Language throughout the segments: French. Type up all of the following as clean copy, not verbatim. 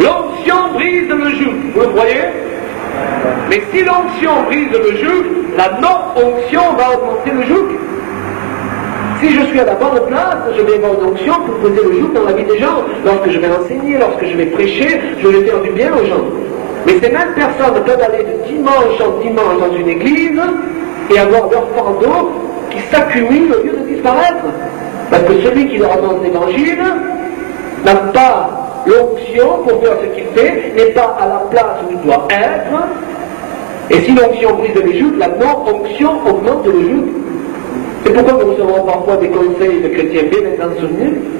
L'onction brise le joug. Vous le voyez? Mais si l'onction brise le joug, la non-onction va augmenter le joug. Si je suis à la bonne place, je vais avoir une onction pour poser le joug dans la vie des gens. Lorsque je vais enseigner, lorsque je vais prêcher, je vais faire du bien aux gens. Mais ces mêmes personnes peuvent aller de dimanche en dimanche dans une église et avoir leur fardeau qui s'accumule au lieu de disparaître. Parce que celui qui leur annonce l'évangile n'a pas l'onction pour faire ce qu'il fait, n'est pas à la place où il doit être. Et si l'onction brise les jougs, la non-onction augmente le joug. C'est pourquoi nous recevons parfois des conseils de chrétiens bien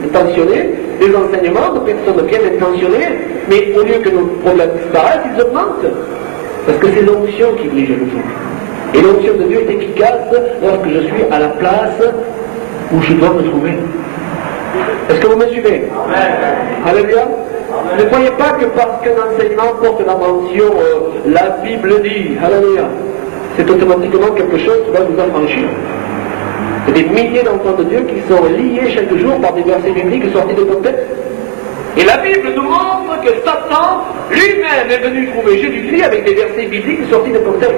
intentionnés, des enseignements de personnes bien intentionnées, mais au lieu que nos problèmes disparaissent, ils augmentent. Parce que c'est l'onction qui brise le joug. Et l'onction de Dieu est efficace lorsque je suis à la place où je dois me trouver. Est-ce que vous me suivez? Amen. Alléluia. Ne croyez pas que parce qu'un enseignement porte la mention la Bible dit, alléluia, c'est automatiquement quelque chose qui va vous affranchir. Il y a des milliers d'enfants de Dieu qui sont liés chaque jour par des versets bibliques sortis de contexte. Et la Bible nous montre que Satan lui-même est venu trouver Jésus-Christ avec des versets bibliques sortis de contexte.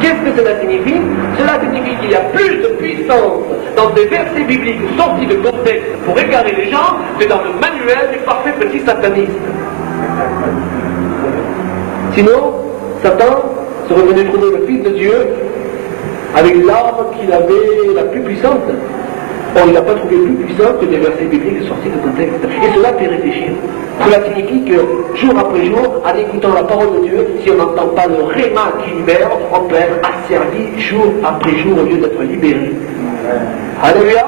Qu'est-ce que cela signifie? Cela signifie qu'il y a plus de puissance dans des versets bibliques sortis de contexte pour égarer les gens que dans le manuel du parfait petit sataniste. Sinon, Satan serait venu trouver le Fils de Dieu avec l'arme qu'il avait la plus puissante. Or, il n'a pas trouvé plus puissante que des versets bibliques sortis de contexte. Et cela fait réfléchir. Cela signifie que jour après jour, en écoutant la parole de Dieu, si on n'entend pas le réma qui libère, on peut être asservi jour après jour au lieu d'être libéré. Alléluia.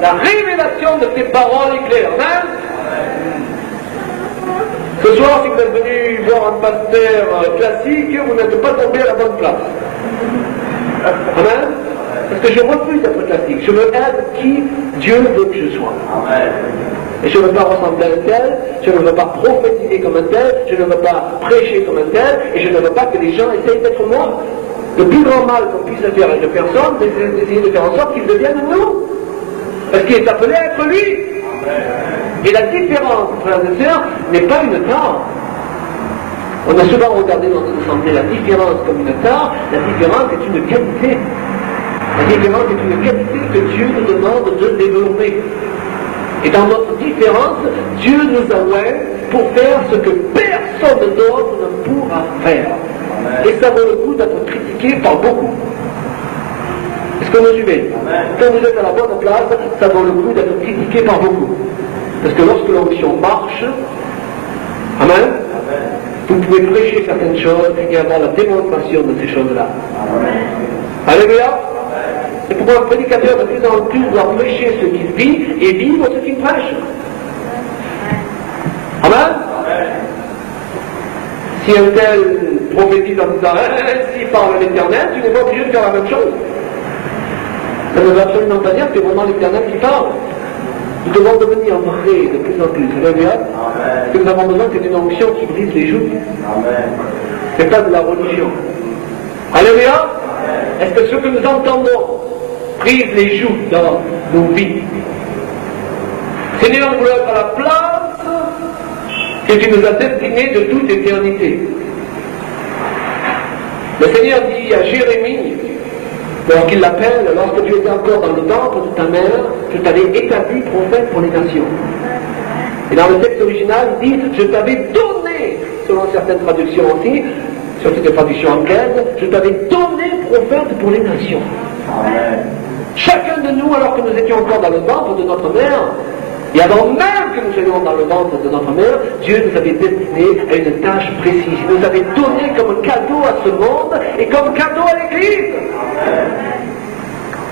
La révélation de ces paroles est claire. Amen. Ce soir, si vous êtes venu voir un pasteur classique, vous n'êtes pas tombé à la bonne place. Amen. Parce que je refuse d'être classique. Je veux être qui Dieu veut que je sois. Amen. Et je ne veux pas ressembler à un tel, je ne veux pas prophétiser comme un tel, je ne veux pas prêcher comme un tel, et je ne veux pas que les gens essayent d'être moi. Le plus grand mal qu'on puisse faire à une personne, c'est d'essayer de faire en sorte qu'il devienne nous. Parce qu'il est appelé à être lui. Et la différence, frères et sœurs, n'est pas une tare. On a souvent regardé dans notre santé la différence comme une tare, la différence est une qualité. La différence est une qualité que Dieu nous demande de développer. Et dans notre différence, Dieu nous a oint pour faire ce que personne d'autre ne pourra faire. Amen. Et ça vaut le coup d'être critiqué par beaucoup. Est-ce que vous suivez? Quand vous êtes à la bonne place, ça vaut le coup d'être critiqué par beaucoup. Parce que lorsque l'onction marche, amen, vous pouvez prêcher certaines choses et avoir la démonstration de ces choses-là. Alléluia. C'est pourquoi un prédicateur de plus en plus doit prêcher ce qu'il vit et vivre ce qu'il prêche. Amen. Si un tel prophétise en disant s'il parle l'Éternel, tu n'es pas obligé de faire la même chose. Ça ne veut absolument pas dire que c'est vraiment l'Éternel qui parle. Nous devons devenir vrais de plus en plus. Alléluia. Ce que nous avons besoin, c'est d'une onction qui brise les jougs. Ce n'est pas de la religion. Alléluia. Est-ce que ce que nous entendons brise les jougs dans nos vies? Seigneur, nous voulons être à la place que tu nous as destinée de toute éternité. Le Seigneur dit à Jérémie, lorsqu'il l'appelle, lorsque tu étais encore dans le ventre de ta mère, je t'avais établi prophète pour les nations. Et dans le texte original, il dit, je t'avais donné, selon certaines traductions aussi, surtout des traductions anglaises, je t'avais donné prophète pour les nations. Amen. Chacun de nous, alors que nous étions encore dans le ventre de notre mère, et avant même que nous soyons dans le ventre de notre mère, Dieu nous avait destiné à une tâche précise. Il nous avait donné comme cadeau à ce monde et comme cadeau à l'Église.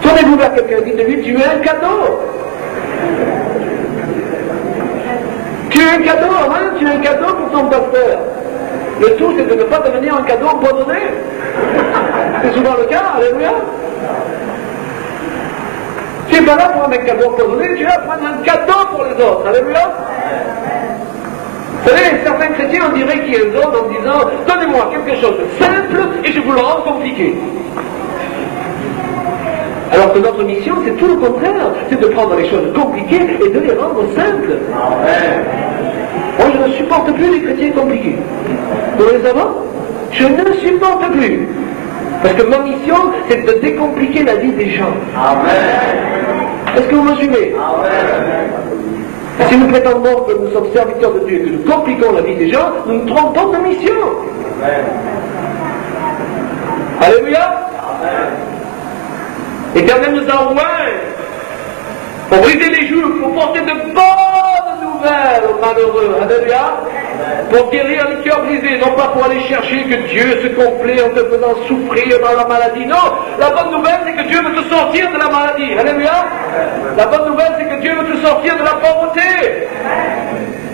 Tournez-vous vers quelqu'un, dites-lui, tu es un cadeau. Tu es un cadeau, hein? Tu es un cadeau pour ton pasteur. Le tout, c'est de ne pas devenir un cadeau empoisonné. C'est souvent le cas, alléluia. Tu n'es pas là pour un cadeau empoisonné, tu es là pour un cadeau pour les autres, alléluia. Vous savez, certains chrétiens, on dirait qu'ils osent en disant, donnez-moi quelque chose de simple et je vous le rends compliqué. Alors que notre mission, c'est tout le contraire, c'est de prendre les choses compliquées et de les rendre simples. Amen. Moi, je ne supporte plus les chrétiens compliqués. Vous voyez ça va? Je ne supporte plus. Parce que ma mission, c'est de décompliquer la vie des gens. Amen. Est-ce que vous me suivez? Amen. Si nous prétendons que nous sommes serviteurs de Dieu et que nous compliquons la vie des gens, nous nous trompons de mission. Amen. Alléluia. L'Éternel nous a oints pour briser les joues, pour porter de bonnes nouvelles aux malheureux. Alléluia. Pour guérir les cœurs brisés, non pas pour aller chercher que Dieu se complaît en te faisant souffrir dans la maladie. Non, la bonne nouvelle, c'est que Dieu veut te sortir de la maladie. Alléluia. La bonne nouvelle, c'est que Dieu veut te sortir de la pauvreté.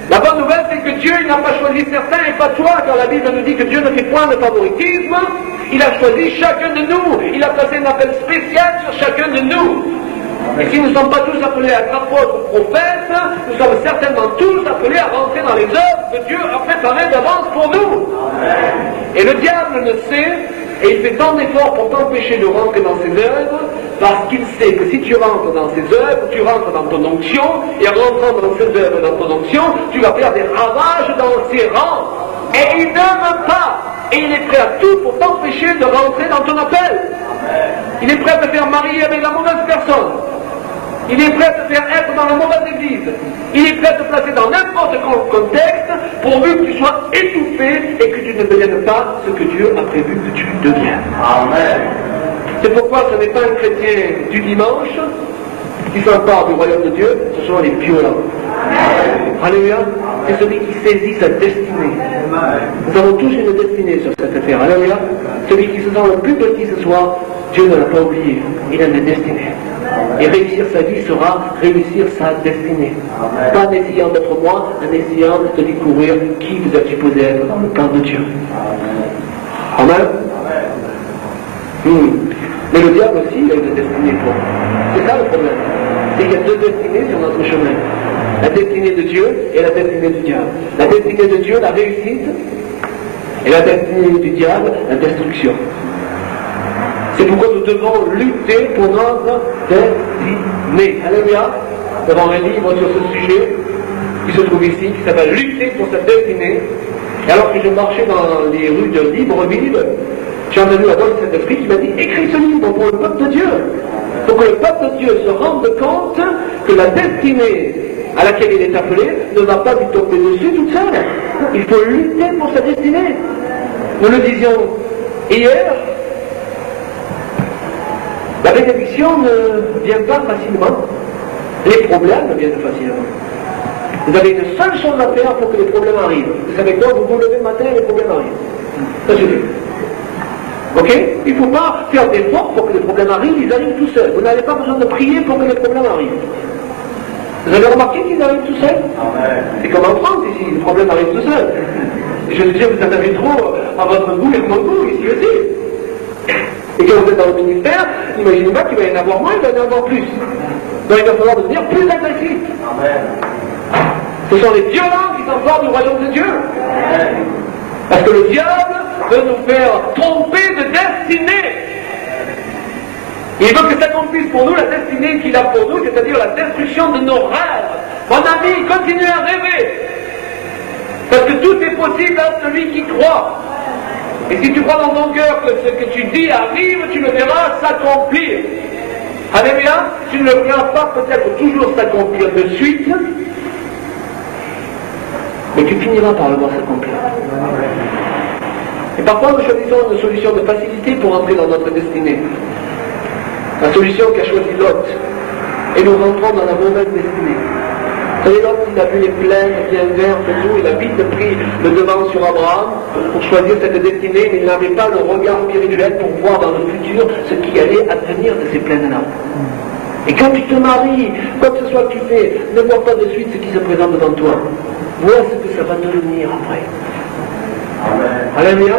La bonne nouvelle, c'est que Dieu, il n'a pas choisi certains et pas toi, car la Bible nous dit que Dieu ne fait point de favoritisme. Il a choisi chacun de nous. Il a placé un appel spécial sur chacun de nous. Et si nous ne sommes pas tous appelés à être apôtres ou prophètes, nous sommes certainement tous appelés à rentrer dans les œuvres que Dieu a préparées d'avance pour nous. Et le diable le sait, et il fait tant d'efforts pour t'empêcher de rentrer dans ses œuvres, parce qu'il sait que si tu rentres dans ses œuvres, tu rentres dans ton onction, et en rentrant dans ses œuvres et dans ton onction, tu vas faire des ravages dans ses rangs. Et il ne veut pas, et il est prêt à tout pour t'empêcher de rentrer dans ton appel. Il est prêt à te faire marier avec la mauvaise personne. Il est prêt à te faire être dans la mauvaise église. Il est prêt à te placer dans n'importe quel contexte, pourvu que tu sois étouffé et que tu ne deviennes pas ce que Dieu a prévu que tu deviennes. Amen. C'est pourquoi ce n'est pas un chrétien du dimanche qui s'empare du royaume de Dieu, ce sont les violents. Alléluia. C'est celui qui saisit sa destinée. Nous avons tous une destinée sur cette affaire. Alléluia. Celui qui se sent le plus petit ce soir, Dieu ne l'a pas oublié. Il a une destinée. Et réussir sa vie sera réussir sa destinée. Amen. Pas en essayant d'être moi, en essayant de découvrir qui vous êtes supposé être dans le plan de Dieu. Amen. Amen. Mais le diable aussi, il a une destinée pour nous. C'est ça le problème. C'est qu'il y a deux destinées sur notre chemin. La destinée de Dieu et la destinée du diable. La destinée de Dieu, la réussite, et la destinée du diable, la destruction. C'est pourquoi nous devons lutter pour notre destinée. Alléluia. Nous avons un livre sur ce sujet qui se trouve ici, qui s'appelle Lutter pour sa destinée. Et alors que je marchais dans les rues de Libreville, j'ai entendu la voix de Saint-Esprit qui m'a dit: écris ce livre pour le peuple de Dieu. Pour que le peuple de Dieu se rende compte que la destinée à laquelle il est appelé ne va pas lui tomber dessus toute seule. Il faut lutter pour sa destinée. Nous le disions hier. La bénédiction ne vient pas facilement. Les problèmes viennent facilement. Vous avez une seule chose à faire pour que les problèmes arrivent. Vous savez quoi? Vous vous levez le matin et les problèmes arrivent. Ça suffit. Ok? Il ne faut pas faire d'efforts pour que les problèmes arrivent, ils arrivent tout seuls. Vous n'avez pas besoin de prier pour que les problèmes arrivent. Vous avez remarqué qu'ils arrivent tout seuls? C'est comme en France ici, les problèmes arrivent tout seuls. Je veux dire, vous en avez trop à votre goût et à mon goût ici aussi. Et quand vous êtes dans le ministère, n'imaginez pas qu'il va y en avoir moins, il va y en avoir plus. Donc il va falloir devenir plus agressif. Ce sont les violents qui s'emparent du royaume de Dieu. Parce que le diable veut nous faire tromper de destinée. Il veut que s'accomplisse pour nous la destinée qu'il a pour nous, c'est-à-dire la destruction de nos rêves. Mon ami, continue à rêver. Parce que tout est possible à celui qui croit. Et si tu crois dans ton cœur que ce que tu dis arrive, tu le verras s'accomplir. Alléluia. Tu ne le verras pas peut-être toujours s'accomplir de suite, mais tu finiras par le voir s'accomplir. Et parfois nous choisissons une solution de facilité pour entrer dans notre destinée. La solution qu'a choisi Lot. Et nous rentrons dans la mauvaise destinée. Vous savez, Lot, il a vu les plaines bien vertes et tout, il a vite pris le devant sur Abraham pour choisir cette destinée, mais il n'avait pas le regard spirituel pour voir dans le futur ce qui allait advenir de ces plaines-là. Et quand tu te maries, quoi que ce soit que tu fais, ne vois pas de suite ce qui se présente devant toi. Vois ce que ça va devenir après. Alléluia.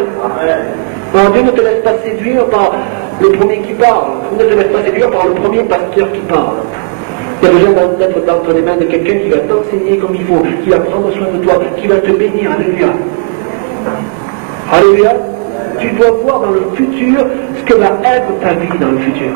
Alors Dieu ne te laisse pas séduire par le premier qui parle. Ne te laisse pas séduire par le premier pasteur qui parle. Tu as besoin d'être dans les mains de quelqu'un qui va t'enseigner comme il faut, qui va prendre soin de toi, qui va te bénir. Alléluia. Alléluia. Tu dois voir dans le futur ce que va être ta vie dans le futur.